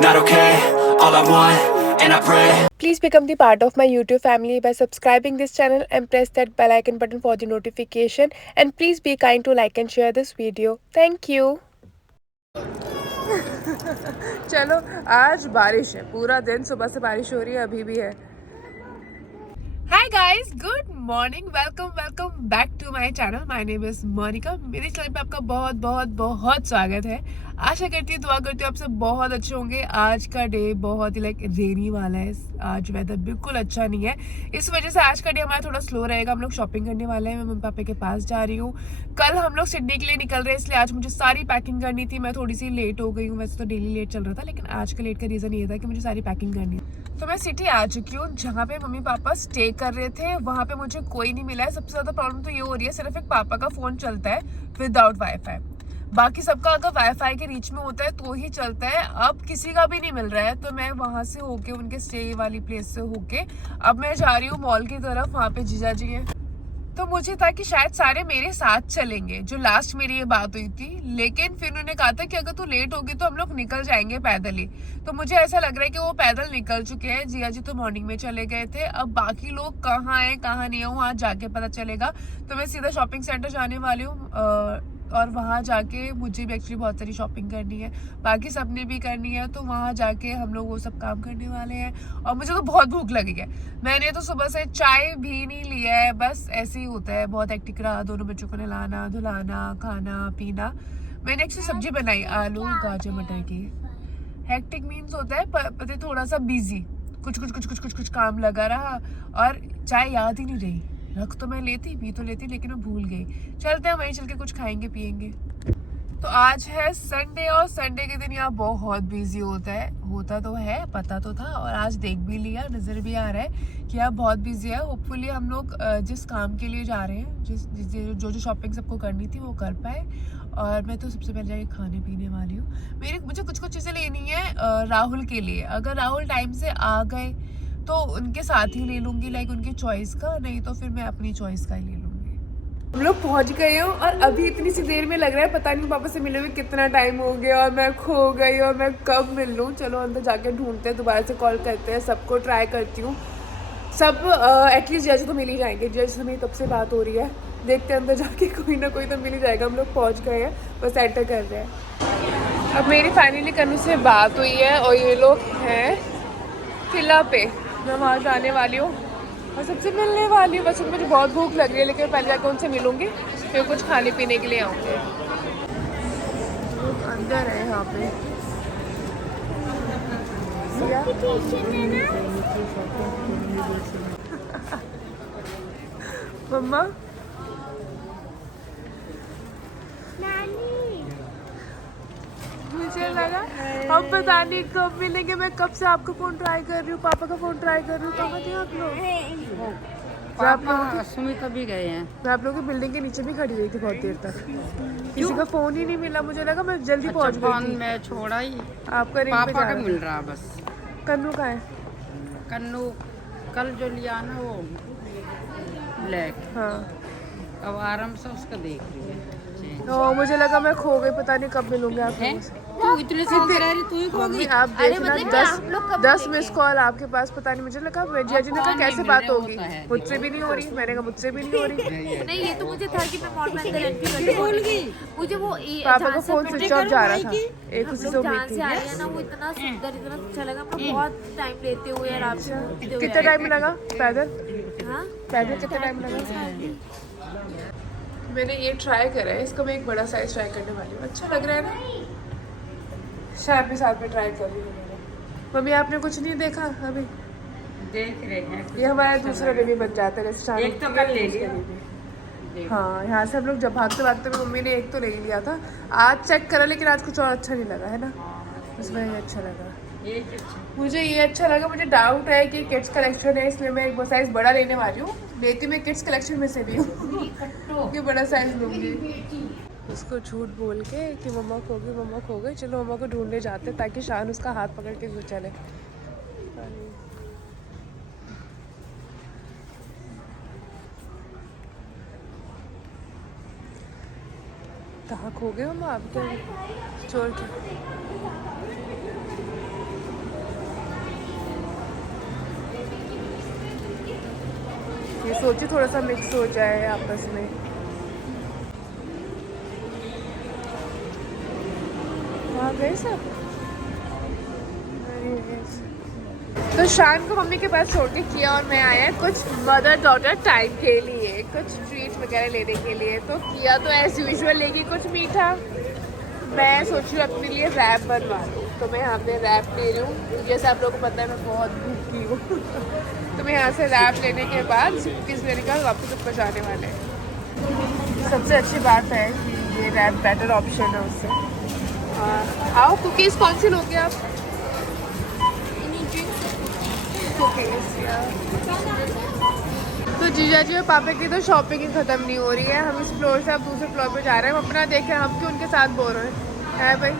not okay. All I want, and I pray. Please become the part of my YouTube family by subscribing this channel and press that bell icon button for the notification. And please be kind to like and share this video. Thank you. चलो आज बारिश है, पूरा दिन सुबह से बारिश हो रही है, अभी भी है. Hi guys, good morning, welcome back to my channel. My name is Monica. मेरे चैनल पे आपका बहुत बहुत बहुत स्वागत है. आशा करती हूँ, दुआ करती हूँ आप सब बहुत अच्छे होंगे. आज का डे बहुत ही रेनी वाला है. आज वेदर बिल्कुल अच्छा नहीं है, इस वजह से आज का डे हमारा थोड़ा स्लो रहेगा. हम लोग शॉपिंग करने वाले हैं. मैं मम्मी पापा के पास जा रही हूँ. कल हम लोग सिडनी के लिए निकल रहे हैं, इसलिए आज मुझे सारी पैकिंग करनी थी. मैं थोड़ी सी लेट हो गई हूँ. वैसे तो डेली लेट चल रहा था, लेकिन आज का लेट का रीज़न ये था कि मुझे सारी पैकिंग करनी है. तो मैं सिटी आ चुकी हूँ जहाँ पे मम्मी पापा स्टे कर रहे थे. वहाँ पे मुझे कोई नहीं मिला है. सबसे ज़्यादा प्रॉब्लम तो ये हो रही है, सिर्फ एक पापा का फ़ोन चलता है विदाउट वाईफाई. बाकी सबका अगर वाईफाई के रीच में होता है तो ही चलता है. अब किसी का भी नहीं मिल रहा है, तो मैं वहाँ से होके, उनके स्टे वाली प्लेस से होके अब मैं जा रही हूँ मॉल की तरफ. वहाँ पे जीजा जी हैं, तो मुझे था कि शायद सारे मेरे साथ चलेंगे. जो लास्ट मेरी ये बात हुई थी, लेकिन फिर उन्होंने कहा था कि अगर तू लेट होगी तो हम लोग निकल जाएंगे पैदल ही. तो मुझे ऐसा लग रहा है कि वो पैदल निकल चुके हैं. जिया जी तो मॉर्निंग में चले गए थे. अब बाकी लोग कहाँ हैं कहाँ नहीं है, वहाँ जाके पता चलेगा. तो मैं सीधा शॉपिंग सेंटर जाने वाली हूँ और वहाँ जाके मुझे भी एक्चुअली बहुत सारी शॉपिंग करनी है, बाकी सबने भी करनी है. तो वहाँ जाके हम लोग वो सब काम करने वाले हैं. और मुझे तो बहुत भूख लगी है. मैंने तो सुबह से चाय भी नहीं लिया है, बस ऐसे ही होता है. बहुत हेक्टिक रहा, दोनों बच्चों को नहलाना धुलाना खाना पीना. मैंने एक्चुअली सब्जी बनाई आलू गाजर मटर की. हेक्टिक मीन्स होता है पता थोड़ा सा बिजी, कुछ काम लगा रहा. और चाय याद ही नहीं रही. रख तो मैं लेती, पी तो लेती, लेकिन मैं भूल गई. चलते हैं वहीं चल के कुछ खाएंगे पियेंगे. तो आज है संडे, और संडे के दिन यहाँ बहुत बिजी होता है. होता तो है, पता तो था, और आज देख भी लिया, नज़र भी आ रहा है कि यहाँ बहुत बिजी है. होपफुली हम लोग जिस काम के लिए जा रहे हैं, जो शॉपिंग सबको करनी थी वो कर पाए. और मैं तो सबसे पहले जाके खाने पीने वाली हूँ. मुझे कुछ चीज़ें लेनी है राहुल के लिए. अगर राहुल टाइम से आ गए तो उनके साथ ही ले लूँगी, लाइक उनकी चॉइस का. नहीं तो फिर मैं अपनी चॉइस का ही ले लूँगी. हम लोग पहुँच गए हो, और अभी इतनी सी देर में लग रहा है पता नहीं पापा से मिले हुए कितना टाइम हो गया, और मैं खो गई और मैं कब मिल लूँ. चलो अंदर जाके ढूंढते हैं, दोबारा से कॉल करते हैं, सबको ट्राई करती हूँ. सब एटलीस्ट जैसे तो मिल ही जाएंगे. जैसे मेरी तब से बात हो रही है, देखते हैं अंदर जाके कोई ना कोई तो मिल ही जाएगा. हम लोग पहुँच गए हैं, बस एंटर कर रहे हैं. अब मेरी फाइनली कन्नू से बात हुई है, और ये लोग हैं किला पे. मैं वहाँ जाने वाली हूँ और सबसे मिलने वाली हूँ. बस मुझे बहुत भूख लग रही है, लेकिन पहले जाकर उनसे मिलूंगी, फिर कुछ खाने पीने के लिए आऊँगी. अंदर है यहाँ पे मम्मा. मुझे लगा अब पता नहीं कब मिलेंगे. मैं कब से आपका फोन ट्राई कर रही हूँ, पापा का फोन ट्राई कर रही हूँ. कहाँ थे आप लोग? आप लोग सुमित अभी गए हैं. मैं आप लोगों की बिल्डिंग के नीचे भी खड़ी रही थी बहुत देर तक. किसी का फोन ही नहीं मिला. मुझे लगा मैं जल्दी पहुँच गई थी. मैं छोड़ा ही, आपका रिंग पे पापा जा का मिल रहा बस. कन्नू का है. कन्नू कल जो लिया ना वो ब्लैक, हाँ. अब आराम से उसका देख रही है. मुझे लगा मैं खो गई, पता नहीं कब मिलूंगे आप लोगों से. तू इतने से रह रही, तू ही खो गई. आप देखना 10 मिस कॉल आपके पास. पता नहीं, मुझे लगा जिया जी ने कहा कैसे बात होगी, मुझसे भी नहीं हो रही. मैंने कहा मुझसे भी नहीं हो रही. नहीं, ये तो मुझे था कि मैं मॉल में अंदर एंट्री करके भूल गई. मुझे वो पापा का फोन स्विच ऑफ जा रहा था. एक उसी से जहाँ उम्मीद से आए थी. हैं ना, वो इतना सुंदर, इतना अच्छा लगा. मैं बहुत टाइम लेते हुए यार आपसे घूमते हुए. कितना टाइम लगा पैदल? हाँ, पैदल कितना टाइम लगा? मैंने ये ट्राई करा है, इसका मैं एक बड़ा साइज ट्राई करने वाली हूँ. अच्छा लग रहा है ना. शायद भी साथ में ट्राई कर रही हूँ. मम्मी आपने कुछ नहीं देखा अभी? देख रहे हैं. ये हमारा दूसरा बेबी बन जाता है. एक तो कल ले लिया. हाँ, यहाँ से हम लोग जब भागते भागते मम्मी ने एक तो ले लिया था. आज चेक करा, लेकिन आज कुछ और अच्छा नहीं लगा है ना. उसमें ये अच्छा लगा. मुझे ये अच्छा लगा. मुझे डाउट है कि किड्स कलेक्शन है, इसलिए मैं एक साइज बड़ा लेने वाली हूँ. लेती मैं किड्स कलेक्शन में से भी हूँ कि बड़ा साइज लूँगी. उसको झूठ बोल के कि मम्मा खो गई. चलो मम्मा को ढूंढने जाते, ताकि शान उसका हाथ पकड़ के चले. कहाँ खो गए मम्मा आप? क्या छोड़ के सोची थोड़ा सा मिक्स हो जाए आपस में। वहाँ गए सब। तो शान को मम्मी के पास छोड़ के किया और मैं आया कुछ मदर डॉटर टाइम के लिए, कुछ ट्रीट वगैरह लेने के लिए। तो किया तो एज यूजुअल लेगी कुछ मीठा। मैं सोच रही हूँ अपने लिए रैप बनवा लूँ, तो मैं यहाँ पे रैप ले रही हूँ। जैसे आप लोगों को पता है मैं बहुत भूखी हूँ तो मैं यहाँ से रैप लेने के बाद कुकीज़ लेने का वापस ऊपर जाने वाले हैं। सबसे अच्छी बात है कि ये रैप बेटर ऑप्शन है उससे। हाँ आओ, कुकीज़ कौन सी लोगे आप? कुकीज़ तो जीजा जी और पापा की तो शॉपिंग ही ख़त्म नहीं हो रही है। हम इस फ्लोर से अब दूसरे फ्लोर पे जा रहे हैं। हम अपना देखें, हम क्यों उनके साथ बोर हो रहे हैं भाई।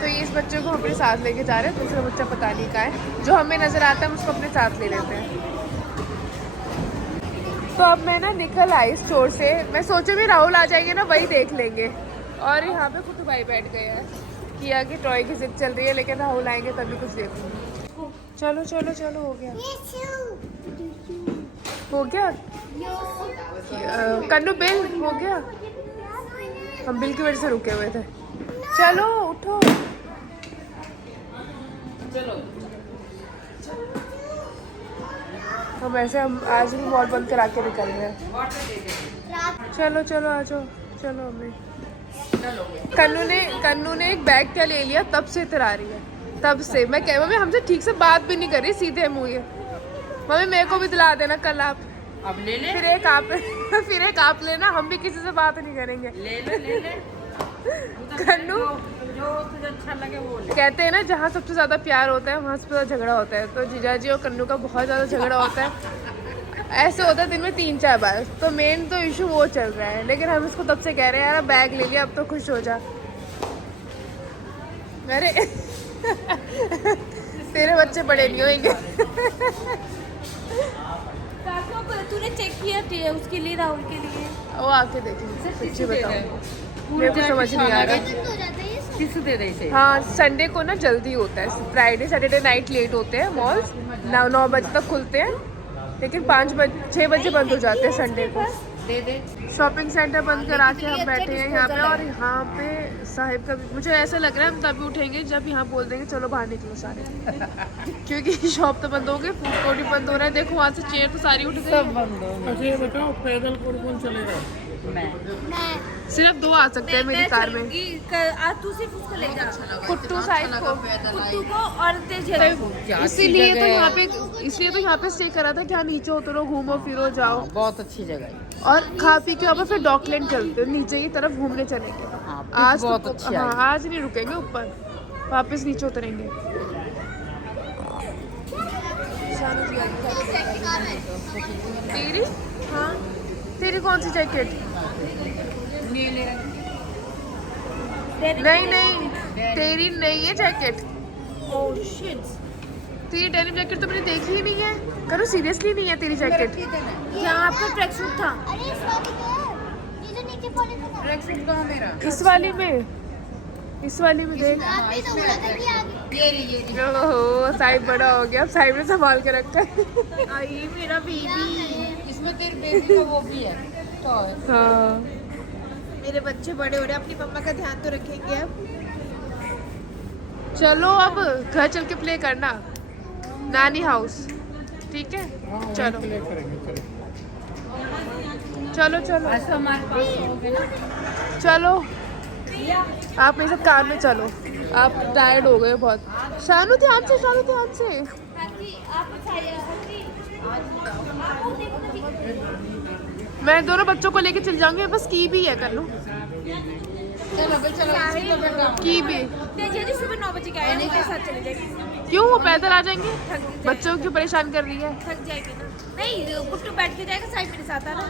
तो ये इस बच्चे को अपने साथ लेके जा रहे हैं। दूसरा बच्चा पता नहीं कहाँ है, जो हमें नज़र आता है हम उसको अपने साथ ले लेते हैं। तो अब मैं ना निकल आई स्टोर से। मैं सोचा भी राहुल आ जाएंगे ना, वही देख लेंगे। और यहाँ पे कुटू भाई बैठ गए हैं। किया कि टॉय की जिद चल रही है, लेकिन राहुल आएंगे तभी कुछ देखूँगी। चलो चलो चलो, हो गया हो गया। कन्नू बिल हो गया। हम बिल की वजह से रुके हुए थे। चलो उठो। हम ऐसे हम आज भी मॉल बंद करा के निकल रहे हैं। चलो चलो आ जाओ। चलो मम्मी। कन्नू ने एक बैग क्या ले लिया, तब से इतरा रही है। तब से मैं कह मम्मी हमसे ठीक से बात भी नहीं कर रही, सीधे मुँह ये। मम्मी मेरे को भी दिला देना कल आप। अब ले ले, फिर एक आप लेना। हम भी किसी से बात नहीं करेंगे। ले ले ले ले। कन्नू जो तुझे अच्छा लगे वो ले। कहते हैं ना, जहाँ सबसे ज़्यादा प्यार होता है वहाँ सबसे ज़्यादा झगड़ा होता है। तो जीजाजी और कन्नू का बहुत ज़्यादा झगड़ा होता है। ऐसे होता है दिन में 3-4 बार। तो मेन तो इशू वो चल रहा है। लेकिन हम इसको तब से कह रहे हैं यार बैग ले लिया, अब तो खुश हो जा। अरे तेरे बच्चे बड़े नहीं होंगे। तूने चेक किया उसके लिए, राहुल के लिए? वो आके देखेंगे। सच्ची बताओ मेरे को समझ नहीं आ रहा। किस दे रही से? हाँ संडे को ना जल्दी होता है। फ्राइडे सैटरडे नाइट लेट होते हैं मॉल्स। 9 बजे तक खुलते हैं, लेकिन 6 बजे बंद हो जाते हैं संडे को। दे दे। शॉपिंग सेंटर बंद करा के हम बैठे हैं यहाँ पे। और यहाँ पे साहिब का भी मुझे ऐसा लग रहा है हम तभी उठेंगे जब यहाँ बोल देंगे चलो बाहर निकलो सारे। क्योंकि शॉप तो बंद हो गई, फूड कोर्ट भी बंद हो रहा है। देखो वहाँ से चेयर तो सारी उठ गई। सब बंद हो गए। अच्छा ये बताओ पैदल कौन चलेगा? मैं सिर्फ 2 आ सकते हैं मेरी कार में। आज तू सिर्फ उसको ले जा, कुट्टू साहिब को। कुट्टू को और तेजे को। इसीलिए तो यहाँ पे स्टे करा था कि हाँ नीचे उतरो, घूमो फिरो जाओ। बहुत अच्छी जगह है। और खा पी के अब फिर डॉकलैंड चलते हैं, नीचे की तरफ घूमने चलेंगे। हाँ, आज बहुत तो अच्छी हाँ आई। आज नहीं रुकेंगे, ऊपर वापस नीचे उतरेंगे। तेरी हाँ तेरी कौन सी जैकेट? नहीं तेरी नहीं है जैकेट। ओह शिट, तेरी डेनिम जैकेट तो मैंने देखी ही नहीं है। करो सीरियसली नहीं है तेरी जैकेट? यहाँ आपका ट्रैक सूट था। इस वाली में देख। ओहो साहिब बड़ा हो गया, साहिब ने संभाल के रखा है। आई मेरा बेबी। इसमें तेरे बेबी का वो भी है टॉय। हाँ मेरे बच्चे बड़े हो रहे हैं, अपनी मम्मा का ध्यान तो रखेंगे अब। चलो अब घर चल के प्ले करना, नानी हाउस। ठीक है चलो चलो चलो ऐसा हमारे पास हो गया ना। चलो आप मेरे साथ कार में चलो, आप टायर्ड हो गए बहुत। शानू ध्यान से, शानू ध्यान से। मैं दोनों बच्चों को लेके चल जाऊंगी। बस की भी है कर लो, चलो बे चलो। की भी। तेजी सुबह 9 बजे क्या है, के साथ चले जाएंगे। क्यों वो पैदल आ जाएंगे? बच्चों को क्यों परेशान कर रही है? थक जाएगी ना। नहीं कुट्टू बैठ के जाएगा, साहिब मेरे साथ आना।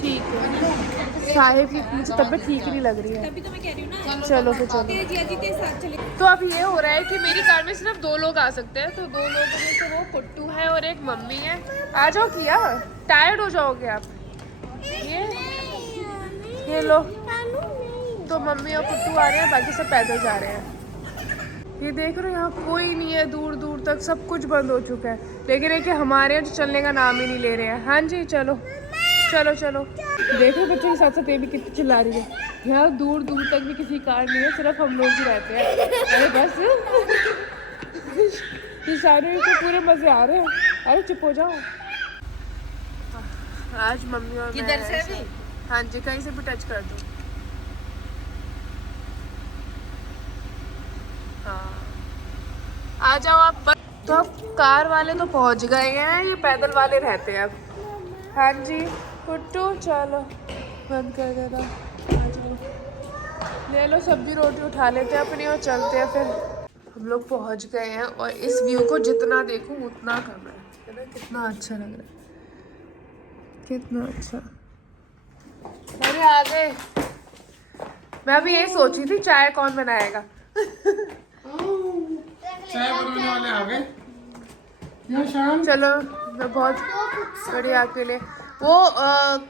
ठीक है। साहिब की मुझे तबियत ठीक नहीं लग रही है। तभी तो मैं कह रही हूँ ना। चलो फिर चलो। तेजी अजी के साथ चले। तो अब ये हो रहा है कि मेरी कार में सिर्फ 2 लोग आ सकते हैं। तो 2 लोगों में से वो कुट्टू है और एक मम्मी है। आ जाओ किया, टायर्ड हो जाओगे आप। ये लो। तो मम्मी और कुट्टू आ रहे हैं, बाकी सब पैदल जा रहे हैं। ये देख रहे हो यहाँ कोई नहीं है, दूर दूर तक सब कुछ बंद हो चुका है। लेकिन एक हमारे यहाँ चलने का नाम ही नहीं ले रहे हैं। हाँ जी चलो चलो चलो। देखो बच्चे के साथ साथ ये भी कितनी चिल्ला रही है। यहाँ दूर दूर तक भी किसी कार नहीं है, सिर्फ हम लोग ही रहते हैं। अरे बस ये सारे को पूरे मजे आ रहे हैं। अरे चुप हो जाओ। आज मम्मी और किधर से भी? हाँ जी कहीं से भी टच कर दो। हाँ आ जाओ आप। तो अब कार वाले तो पहुंच गए हैं, ये पैदल वाले रहते हैं अब। हाँ जी कुट्टू चलो बंद कर देना। आ जाओ ले लो सब्जी रोटी उठा लेते हैं अपनी और चलते हैं फिर। हम लोग पहुंच गए हैं और इस व्यू को जितना देखूं उतना कम है ना। कितना अच्छा लग रहा है, कितना अच्छा। अरे आ गए। मैं अभी यही सोच रही थी चाय कौन बनाएगा। चाय बनाने वाले आ गए। यहाँ शाम चलो मैं बहुत बढ़िया आपके लिए वो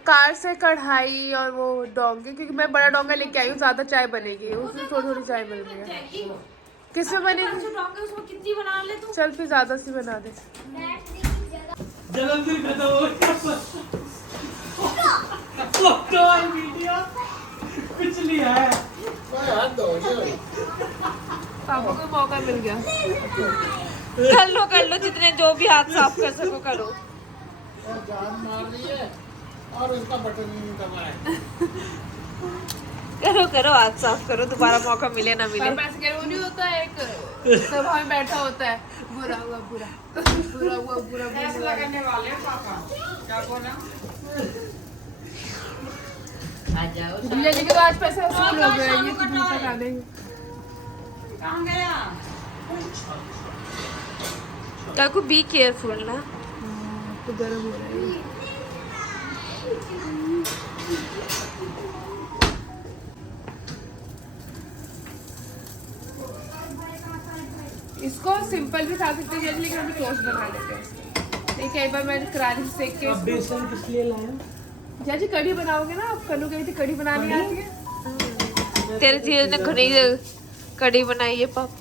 कार से कढ़ाई और वो डोंगे, क्योंकि मैं बड़ा डोंगा लेके आई हूँ, ज़्यादा चाय बनेगी, उसमें थोड़ी थोड़ी चाय मिल रही है। किसमें बनेगी? उसमें कितनी बना ले तू? चल फिर ज़्यादा सी बना दे। जल्दी खत्म हो गया। पिछली है पापा को मौका मिल गया। कर लो जितने जो भी हाथ साफ कर सको करो। जान मार रही है और उसका बटन नहीं दबाया। करो हाथ साफ करो, दोबारा मौका मिले ना मिले। पापा ऐसे वो नहीं होता है, एक सभा में बैठा होता है, बुरा हुआ बुरा बुरा हुआ बुरा फैसला करने वाले हैं पापा। क्या बोला? आ जाओ। भैया जी के तो आज पैसे वसूल हो गए, ये तो दूसरा खा देंगे। कहाँ गया? काकू बी केयरफुल ना। तो गर्म हो रहा है। इसको सिंपल भी खा सकते हैं लेकिन हम टोस्ट बना लेते हैं। एक कई बार मैं करारी सेक के बेसन किस लिए लाया? जी कढ़ी बनाओगे ना आप? कल्लू कही थी कढ़ी बनानी आती है। तेरे जीजा ने घनी कढ़ी बनाई है पापा।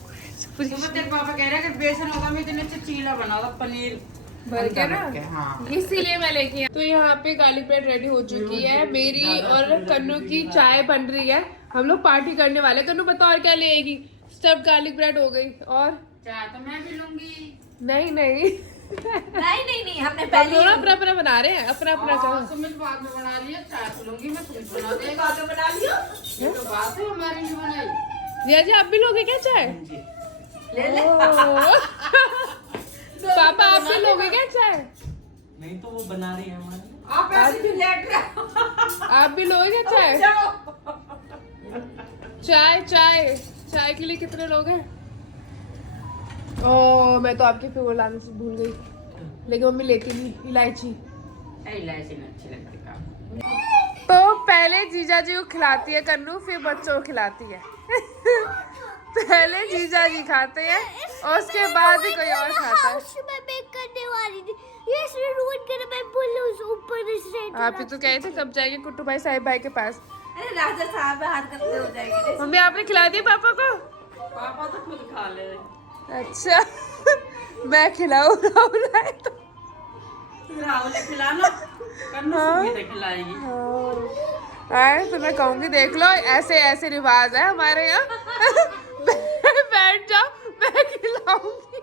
तेरे पापा कह रहे हैं कि बेसन होगा मैं इतने से चीला बना दो पनीर भर के ना। हाँ। इसीलिए मैं लेके आई। तो यहाँ पे गार्लिक ब्रेड रेडी हो चुकी है। मेरी और कन्नू की चाय बन रही है। हम लोग पार्टी करने वाले। कन्नू बताओ और क्या लेगी? स्टफ्ड गार्लिक ब्रेड हो गई और चाय तो मैं भी लूंगी। नहीं नहीं हमने पहले अपना अपना बना रहे हैं, अपना अपना चाहो। सुमित बाद में बना लिया, चाय तो लूंगी मैं, सुमित बना देगा। बना लियो। ये तो बात है हमारी नहीं बनाई। जी आप भी लोगे क्या चाय? ले ले। पापा आप भी लोगे क्या चाय? नहीं तो वो बना रही है हमारी। आप ऐसे भी लेट रहे हो। आप भी लोगे क्या चाय? जाओ। चाय के लिए कितने लोग हैं? ओ मैं तो आपके पे वो लाने से भूल गई, लेकिन मम्मी लेती नहीं इलायची। इलायची नहीं अच्छी लगती काम। तो पहले जीजा जी को खिलाती है कन्नू, फिर बच्चों को खिलाती है। पहले जीजा जी खाते हैं और उसके बाद ही कोई और खाता है। करने वाली थी ये रोड कर मैं बोलूं ऊपर से। आप ही तो कहे थे कब जाएंगे कुट्टू भाई साहिब भाई के पास। अरे राजा साहब हाथ करते हो जाएगी। मम्मी आपने खिला दिया पापा को? पापा तो खुद खा ले। अच्छा मैं खिलाऊं राहुल आए तो। राहुल ने खिलाना, कन्नू सुमित खिलाएगी। आए तो मैं कहूंगी देख लो ऐसे ऐसे रिवाज है हमारे यहाँ। बैठ जाओ मैं खिलाऊंगी।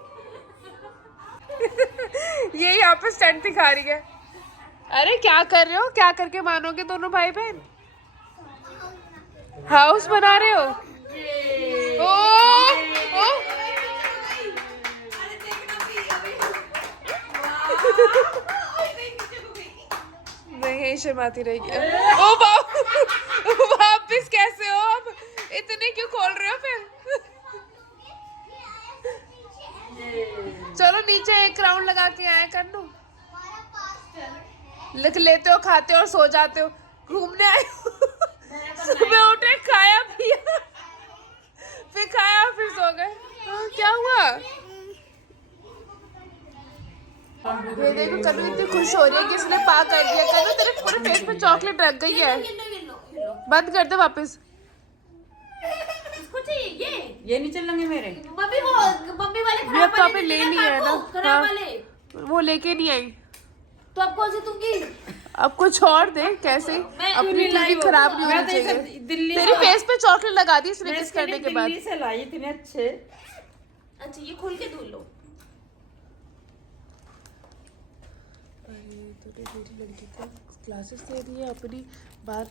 ये यहाँ पे स्टंट दिखा रही है। अरे क्या कर रहे हो? क्या करके मानोगे दोनों भाई बहन? हाउस बना रहे हो? ओ, ओ। नहीं शर्माती रहेगी। ओ वापिस कैसे हो आप? इतने क्यों खोल रहे हो फिर? चलो नीचे एक राउंड लगा के आए कन्नू। लिख लेते हो, खाते हो और सो जाते हो। घूमने आए हो। सुबह उठे खाया पिया फिर खाया फिर सो गए। क्या हुआ? ये देखो कभी इतनी खुश हो रही है कि इसने पा कर दिया। कभी तेरे पूरे फेस पे चॉकलेट रख गई है। बंद कर दे वापस। इसको चाहिए ये नहीं चलेंगे मेरे। मम्मी वो मम्मी वाले ये खराब अब तो आपने वाले ले देना लिए है ना। आपको, खराब हाँ। वाले। वो लेके नहीं आई। तो अब कौन से दूंगी? अब कुछ और दे कैसे, मैं अपनी नहीं लाई क्लिनिक वो। खराब नहीं मैं होनी तो इसे चाहिए। दिल्ली तेरी से- फेस पे चॉकलेट लगा दी इसने मैं किस इसके करने लिए के बाद। दिल्ली से लाई इतने अच्छे। अच्छा ये खोल के धुल लो। अरे तो मेरी लड़की को क्लासेस दे रही है अपनी बात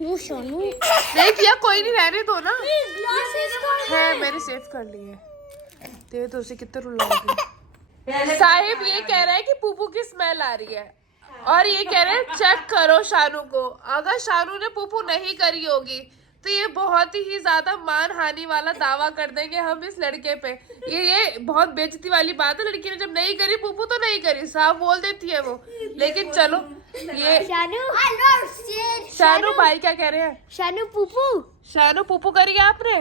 वो शानू नहीं किया, कोई नहीं, रहने दो ना। ग्लासेस का है मैंने सेव कर ली है। तेरे तो उसे कितना रुलाओगे। साहिब ये कह रहा है कि पुप्पू की स्मेल आ रही है और ये कह रहे हैं चेक करो शानू को। अगर शानू ने पुप्पू नहीं करी होगी तो ये बहुत ही ज्यादा मानहानि वाला दावा कर देंगे हम इस लड़के पे। ये बहुत बेइज्जती वाली बात है। लड़की ने जब नहीं करी पुप्पू तो नहीं करी, साफ बोल देती है वो। लेकिन चलो ये शानू शानू भाई क्या कह रहे हैं? शानू पुप्पू शानू पुप्पू करी आपने?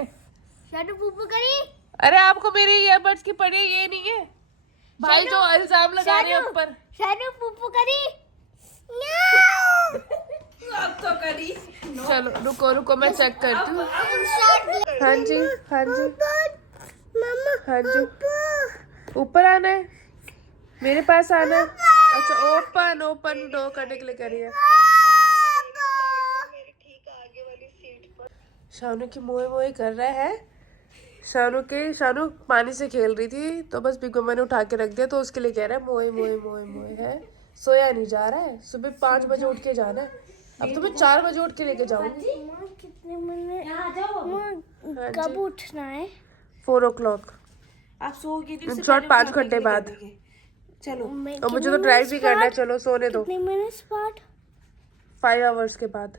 शानू पुप्पू करी। अरे आपको मेरे ईयरबड्स की पड़ी है, ये नहीं है भाई जो इल्जाम लगा रहे हैं ऊपर। शानू पुप्पू करी। अब तो करी। चलो रुको रुको मैं चेक करती हूँ। हाँ जी हाँ जी हाँ जी, ऊपर आना है, मेरे पास आना है। अच्छा ओपन ओपन डोर करने के लिए करिए। शानू की मोए मोए कर रहा है। शानू पानी से खेल रही थी तो बस बिग मम्मा ने उठा के रख दिया तो उसके लिए कह रहा है मोए मोए मोए मोए है। सोया नहीं जा रहा है, सुबह 5 बजे उठ के जाना है। अब तो मैं 4 बजे उठ के लेके जाऊंगी। कितने मिनट यहाँ जाओ। हाँ कब जी, उठना है? 4 o'clock। आप सोओगे नहीं, उससे शॉर्ट पहले 5 उठाने घंटे के लिए बाद। कर देंगे। चलो और मुझे तो ड्राइव भी करना है। चलो सोने दो। कितने मिनट बाद? 5 hours के बाद।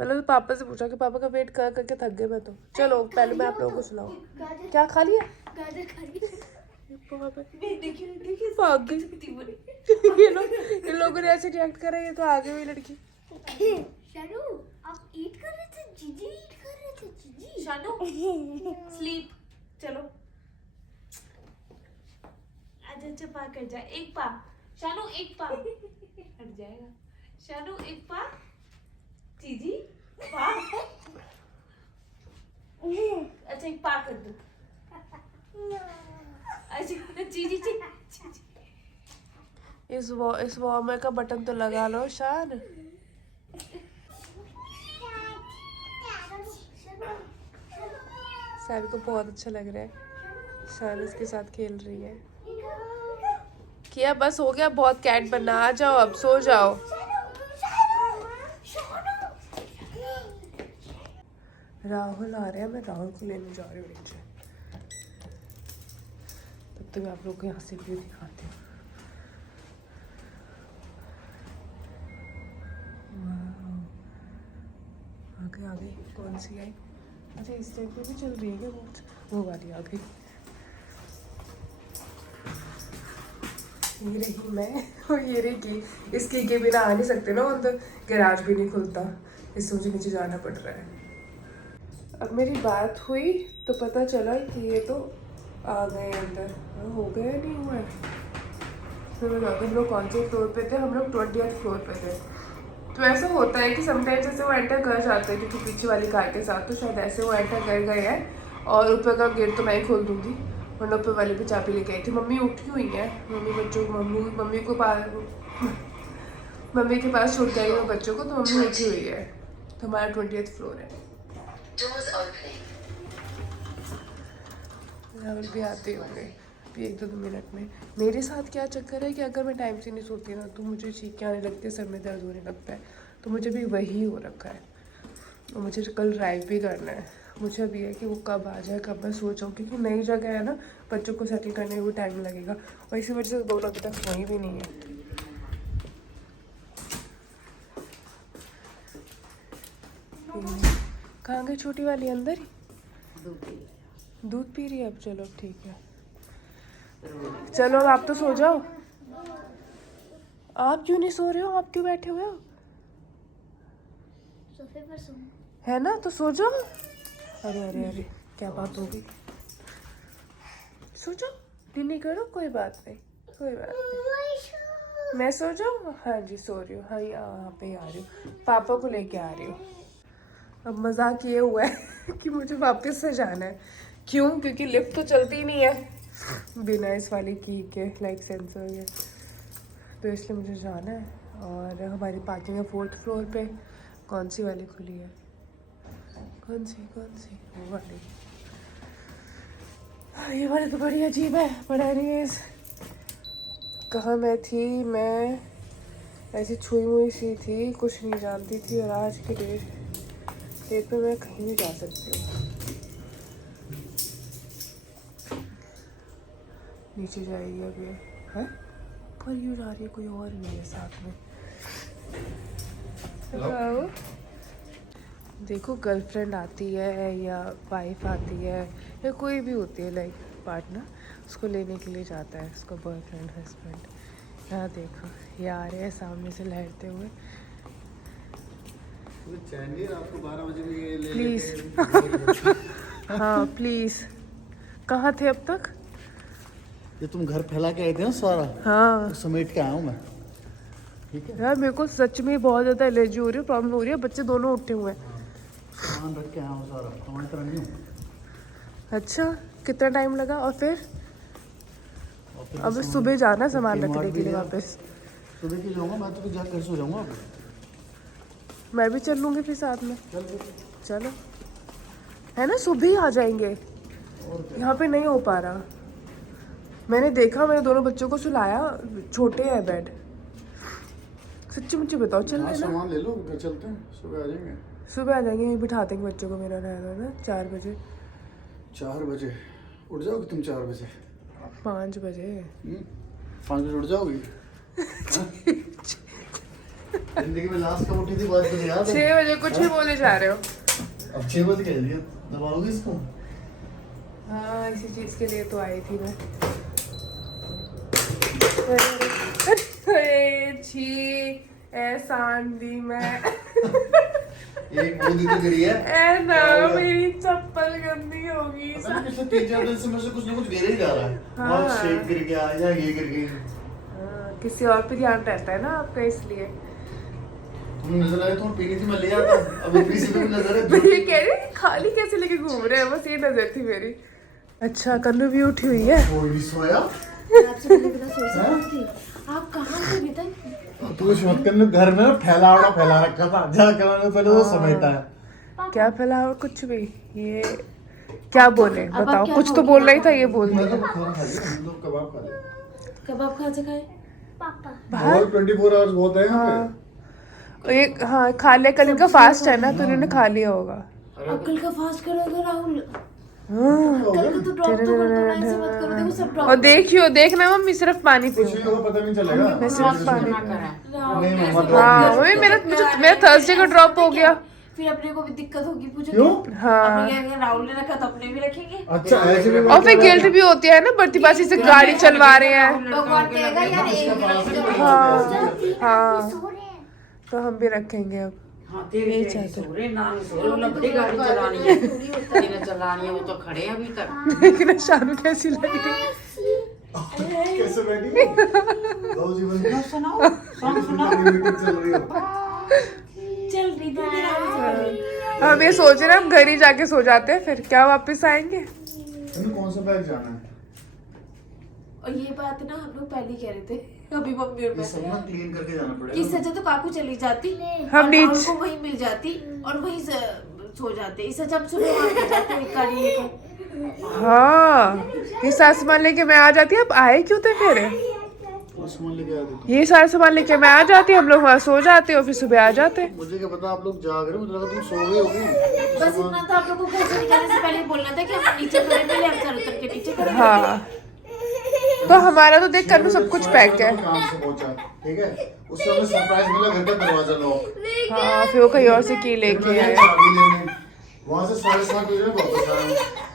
पहले तो पापा से पूछा कि पापा का वेट कर करके थक गए मैं तो। चलो पहले मैं आप लोगों को सुनाऊं। क्या खा लिया? गाजर खा ली। देखिए भाग गई। इन लोगों ने ऐसे रिएक्ट करा, ये तो आगे हुई लड़की। शानू आप ईट कर रहे थे? जीजी ईट कर रहे थे? जीजी शानू स्लीप। चलो आज अच्छा पा कर जा। एक पा शानू, एक पा हट जाएगा। शानू एक पा, जीजी पा। अच्छा एक पा कर दो। अच्छा जीजी जी। इस वार्मर का बटन तो लगा लो शान। सारी को बहुत अच्छा लग रहा है, शान इसके साथ खेल रही है। किया बस हो गया, बहुत कैट बनना। आ जाओ अब सो जाओ। राहुल आ रहा है, मैं राहुल को लेने जा रही हूँ नीचे। तब तक आप लोग को यहाँ से व्यू दिखाती हूँ। आगे आगे कौन सी आई? अच्छा इस टाइम पे भी चल रही है क्या? वो वाली आ गई। ये रही मैं और ये रही की। इसकी के बिना आ नहीं सकते ना, अंदर गैराज भी नहीं खुलता, इससे मुझे नीचे जाना पड़ रहा है। अब मेरी बात हुई तो पता चला कि ये तो आ गए अंदर। हो गया नहीं हुआ है तो मैं हम लोग कौन से फ्लोर पे थे? हम लोग 20th फ्लोर पे थे। तो ऐसा होता है कि समटाइम्स जैसे वो एंटर कर जाते हैं क्योंकि पीछे वाली कार के साथ, तो शायद ऐसे वो एंटर कर गए हैं। और ऊपर का गेट तो मैं ही खोल दूँगी, वरना ऊपर वाली भी चाबी लेके आई थी। मम्मी उठी हुई है, मम्मी के पास छोड़ के आई हूँ बच्चों को, तो मम्मी उठी हुई है। तो हमारा 20th फ्लोर है। राहुल भी आते होंगे अभी 1-2 मिनट में। मेरे साथ क्या चक्कर है कि अगर मैं टाइम से नहीं सोती ना तो मुझे चीखें आने लगती है, सर में दर्द होने लगता है। तो मुझे भी वही हो रखा है और मुझे कल ड्राइव भी करना है। मुझे अभी है कि वो कब आ जाए, कब मैं सो जाऊँ, क्योंकि नई जगह है ना, बच्चों को सेटल करने में भी टाइम लगेगा। और इसी वजह से दोनों अभी तक सोई भी नहीं है। कहाँ गई छोटी वाली? अंदर ही दूध पी रही है। अब चलो ठीक है, चलो अब आप तो सो जाओ। आप क्यों नहीं सो रहे हो? आप क्यों बैठे हुए हो? सोफे पर सो। है ना, तो सो जाओ। अरे अरे अरे क्या बात हो गई? सो जाओ, दिन नहीं करो, कोई बात नहीं, कोई बात नहीं। मैं सो जाऊँ? हाँ जी सो रही हूँ। हाँ यहाँ पे आ रही हूँ, पापा को लेके आ रही हूँ। अब मजाक ये हुआ है कि मुझे वापस से जाना है। क्यों? क्योंकि लिफ्ट तो चलती नहीं है बिना इस वाली की के, लाइक सेंसर है, तो इसलिए मुझे जाना है। और हमारी पार्किंग है 4th फ्लोर पे। कौन सी वाली खुली है? कौन सी वो वाली। ये वाली तो बड़ी अजीब है। बट एनीवेज, कहाँ मैं थी? मैं ऐसी छुई हुई सी थी, कुछ नहीं जानती थी। और आज के डेट पे मैं कहीं भी जा सकती हूँ। नीचे जाएगी अब ये है, पर यूँ जा रही है, कोई और नहीं है साथ में। Hello? देखो, गर्लफ्रेंड आती है या वाइफ आती है या कोई भी होती है लाइक पार्टनर, उसको लेने के लिए जाता है उसका बॉयफ्रेंड हस्बैंड। यहाँ देखो, ये आ रहे हैं सामने से लहरते हुए। आपको 12 बजे में ये ले प्लीज हाँ प्लीज। कहाँ थे अब तक? ये तुम घर फैला के आए थे ना सारा, हाँ तो समेट के आया हूँ मैं। ठीक है यार, मेरे को सच में बहुत ज़्यादा एलर्जी हो रही है, प्रॉब्लम हो रही है। बच्चे दोनों उठे हुए हैं। सामान रख के आया हूँ सारा, तुम्हारी तरह नहीं हूँ। अच्छा, कितना टाइम लगा? और फिर अब सुबह जाना सामान रखने के लिए वापस। सुबह की जाऊँगा मैं, तो जाकर घर सो जाऊँगा। मैं भी चल लूँगी फिर साथ में। चलो, है ना, सुबह ही आ जाएंगे। यहाँ पे नहीं हो पा रहा। मैंने देखा, मैंने दोनों बच्चों को सुलाया, छोटे हैं बेड। सच्ची मुझे बताओ, चल लेना। सामान ले लो, घर चलते हैं, सुबह आ जाएंगे। सुबह आ जाएंगे, बिठा देंगे बच्चों को। मेरा रहना ना 4 बजे। 4 बजे उठ जाओगी तुम? 4 बजे? 5 बजे। 5 बजे उठ जाओगी? जिंदगी में लास्ट कब उठी थी बात तो याद है? 6 बजे कुछ भी बोले जा रहे हो। अब 6 बजे कह दिया, दबाओगे इसको? हाँ, इसी चीज़ के लिए तो आई थी मैं। अरे छी, ऐसा आंधी मैं। एक बूंदी तो गिरी है। ए ना, मेरी चप्पल गंदी होगी। पता नहीं, पिछले 3-4 दिन से मेरे से कुछ ना कुछ गिर ही जा रहा है। हाँ। और शेक गिर गया या ये गिर गई। किसी और पे ध्यान रहता है ना आपका, इसलिए। तुम्हें नजर आया, तुम पीनी थी, मैं ले आता। अब इतनी सी भी नजर है। मैं ये कह रही खाली कैसे लेके घूम रहे हैं, बस ये नजर थी मेरी। अच्छा, कन्नू भी उठी हुई है। कोई भी सोया? आपसे पहले बिना सोई सकती थी। आप कहाँ थे अभी तक? तू कुछ मत करने, घर में फैला रखा था। जाकर मैंने पहले वो समेटा है। क्या फैला? और कुछ भी? ये क्या बोले बताओ? कुछ तो बोल रही था, ये बोल मैं दिया। तो खाना खा लिया, हम लोग कबाब खा लिया। कबाब कहाँ से खाए? और 24 आवर्स बहुत है यहाँ पे। ये हाँ, खा लिया। कल इनका फास्ट है ना, तो इन्होंने खा लिया होगा। अब कल का फास्ट करोगे राहुल? कल का तो ड्रॉप तो कर दो ना, ऐसे मत करो। देखो सब ड्रॉप। और देखियो, देखना मम्मी, सिर्फ पानी कुछ पियो। नहीं होगा, पता नहीं चलेगा। मैं सिर्फ पानी। नहीं मम्मा, हाँ मम्मी, मेरा थर्सडे का ड्रॉप हो गया। फिर अपने को भी दिक्कत होगी। पूछो क्यों? हाँ, अपने क्या राहुल ने रखा तो अपने भी रखेंगे। अच्छा ऐसे भी और फिर गिल्ट भी होती है ना, प्रतिभासी से गाड़ी चलवा रहे हैं। भगवान कहेगा यार एक हाँ, तो हम भी रखेंगे अब। हाँ, तेरे चाहते हो रे नाम सो लो, बड़ी गाड़ी चलानी है। तेरे चलानी है, वो तो खड़े हैं अभी तक। देखना शानू कैसी लग रही है। कैसे बैठी? दो जीवन में सुनाओ, मीटिंग चल रही है। चल रही थी। हम ये सोच रहे हैं, हम घर ही जाके सो जाते हैं, फिर क्या वापस आएंगे? तुम्हें कौन सा बैग जाना है? और ये बात ना हम लोग पहले कह रहे थे, अभी मम्मी और ये सब ना क्लीन करके जाना कि पड़ेगा। सच्चा तो काकू चली जाती, हम और नीचे- राहुल को वहीं मिल जाती और वहीं सो जाते। इससे जब सुबह वहाँ मिल जाते एक गाड़ी लेकर। हाँ, ये सारा सामान लेके मैं आ जाती। अब आए क्यों थे फिर? वो सामान लेके आया था। ये सारा सामान लेके मैं आ जाती, हम लोग वहाँ सो जाते और फिर सुबह आ जाते। मुझे क्या पता आप लोग जाग रहे हो, मुझे लगा तुम सो गए होगी। बस इतना था, आप लोगों को घर से निकलने से पहले बोलना था कि हम नीचे खड़े, पहले हम सर उतर के नीचे खड़े। हाँ, तो हमारा तो देख कर सब कुछ पैक है। काम से पहुंचा, ठीक है। उससे हमें सरप्राइज मिला, घर का दरवाजा लॉक। हाँ, फिर वो कहीं और से की लेके आए। चाबी लेने वहाँ से 7:30 बजे में वापस आया।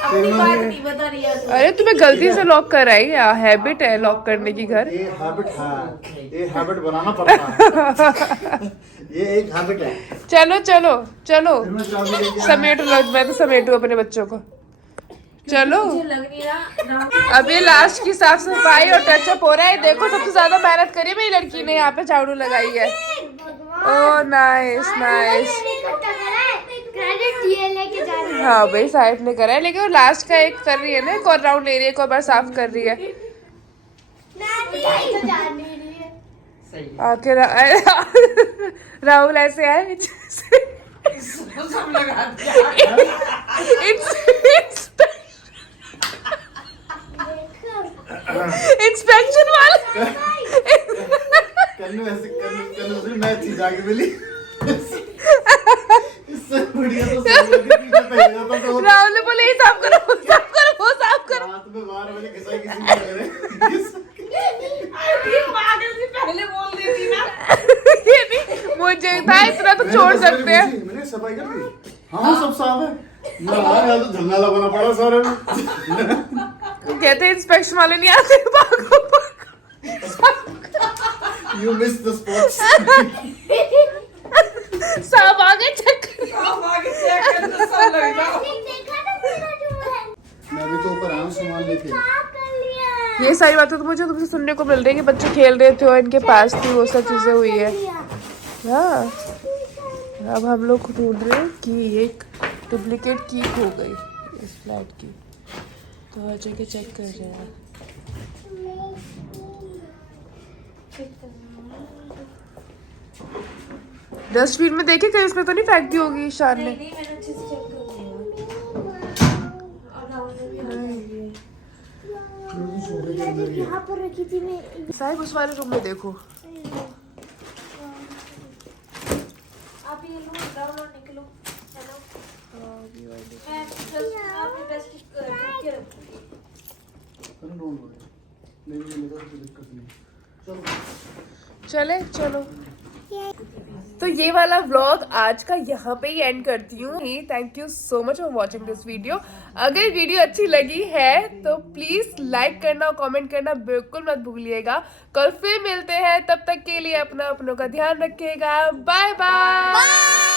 अपनी बात नहीं बता रही है। अरे तुम्हें गलती से लॉक कराई या हैबिट है लॉक करने की घर? ये हैबिट है, ये हैबिट बनाना पड़ता है। ये एक हैबिट है। चलो चलो चलो, फिर मैं चाबी लेके समेट लो। मैं तो समेटू अपने बच्चों को। चलो, मुझे लग नहीं रहा राहुल अब ये लास्ट की साफ सफाई और टचअप हो रहा है। देखो, सबसे ज्यादा मेहनत करी मेरी लड़की ने, यहाँ पे झाड़ू लगाई है। Oh nice nice. क्रेडिट ये लेके जा रही है। हाँ भाई साहिब ने करा है, लेकिन वो लास्ट का एक कर रही है ना, एक और राउंड ले रही है, एक और बार साफ कर रही है। नानी तो जा नहीं रही है। सही है। आके राहुल ऐसे आए सब लगा दिया। इंस्पेक्शन वाला। कल ऐसे मैं चीज आगे मिली इससे बढ़िया तो सब लोग पीछे पहले जाता तो राहुल ने बोले ये साफ करो, वो साफ करो, वो साफ करो। रात में 12 बजे किसी किसी को लग पहले बोल देती ना। ये नहीं, मुझे था इतना तो छोड़ सकते हैं। मैंने सफाई कर दी। हाँ सब साफ है। मैं यार तो झंगाला बना पड़ा सारे में। कहते हैं इंस्पेक्शन वाले नहीं आते, भागो You missed the spots. साहब आगे चेक करो। अब आगे चेक कर तो सब लग जाओ। देखा ना पूरा जो है मैं भी तो ऊपर आया हूँ सामान लेके। साफ कर लिया। ये सारी बातें तो मुझे तुमसे सुनने को मिल रही है कि बच्चे खेल रहे थे और इनके पास थी, वो सब चीजें हुई है। हाँ अब हम लोग ढूंढ रहे हैं कि एक डुप्लीकेट की खो गई इस फ्लैट की, तो हर जगह चेक कर रहे हैं। डस्टबिन में देखे कहीं उसमें तो नहीं फेंक दी होगी ईशान ने। नहीं मैंने अच्छे से चेक कर लिया और राहुल ने भी हटा दिया। यहाँ पर रखी थी मैं। साहिब उस वाले रूम में देखो। आप ये लो राहुल और निकलो। हेलो मैं जस्ट आपने बेस्ट के रखूंगी। नहीं मेरा कोई दिक्कत नहीं। चलो चले चलो, तो ये वाला व्लॉग आज का यहाँ पे ही एंड करती हूँ। Thank you so much for watching this video. अगर वीडियो अच्छी लगी है तो प्लीज लाइक करना और कमेंट करना बिल्कुल मत भूलिएगा। कल फिर मिलते हैं, तब तक के लिए अपना अपनों का ध्यान रखिएगा। Bye bye.